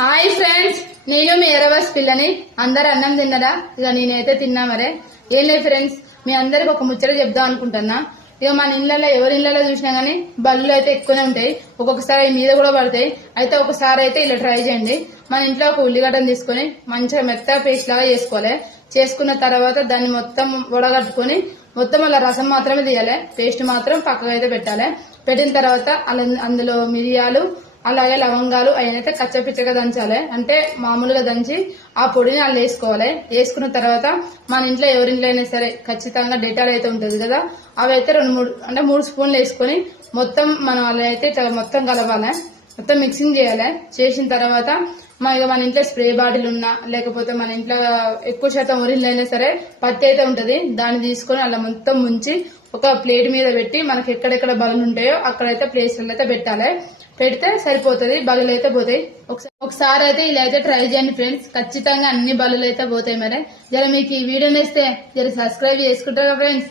Hi friends, నేను మీ ఎరవాస్ పిల్లని. అందరు అన్నం తిన్నరా? ఇక నేనైతే తిన్నా. మరే ఏం లేదు ఫ్రెండ్స్, మీ అందరికి ఒక ముచ్చట చెప్దాం అనుకుంటున్నా. ఇక మన ఇళ్లలో ఎవరి ఇళ్లలో చూసినా గానీ బల్లులు అయితే ఎక్కువనే ఉంటాయి. ఒక్కొక్కసారి మీద కూడా పడతాయి. అయితే ఒకసారి అయితే ఇలా ట్రై చేయండి. మన ఇంట్లో ఒక ఉల్లిగడ్డను తీసుకుని మంచిగా మెత్తగా పేస్ట్ లాగా చేసుకోవాలి. చేసుకున్న తర్వాత దాన్ని మొత్తం వడగట్టుకుని మొత్తం అలా రసం మాత్రమే తీయాలి. పేస్ట్ మాత్రం పక్కగా అయితే పెట్టాలి. పెట్టిన తర్వాత అందులో మిరియాలు అలాగే లవంగాలు అయినైతే కచ్చపిచ్చగా దంచాలి. అంటే మామూలుగా దంచి ఆ పొడిని అలా వేసుకోవాలి. వేసుకున్న తర్వాత మన ఇంట్లో ఎవరింట్లో అయినా సరే ఖచ్చితంగా డెటాల్ అయితే ఉంటుంది కదా, అవి అయితే 3 స్పూన్లు వేసుకొని మొత్తం మనం అలా అయితే మొత్తం కలపాలి. మొత్తం మిక్సింగ్ చేయాలి. చేసిన తర్వాత మన ఇంట్లో స్ప్రే బాటిల్ ఉన్నా లేకపోతే మన ఇంట్లో ఎక్కువ శాతం ఊరిలో అయినా సరే పత్తి అయితే ఉంటది. దాన్ని తీసుకొని అలా మొత్తం ముంచి ఒక ప్లేట్ మీద పెట్టి మనకి ఎక్కడెక్కడ బలులు ఉంటాయో అక్కడైతే ప్లేస్లలో అయితే పెట్టాలి. పెడితే సరిపోతుంది. బలులు అయితే పోతాయి. ఒకసారి అయితే ఇలా అయితే ట్రై చేయండి ఫ్రెండ్స్. ఖచ్చితంగా అన్ని బలులు అయితే పోతాయి. మరి జర మీకు ఈ వీడియో నేస్తే జర సబ్స్క్రైబ్ చేసుకుంటారా ఫ్రెండ్స్?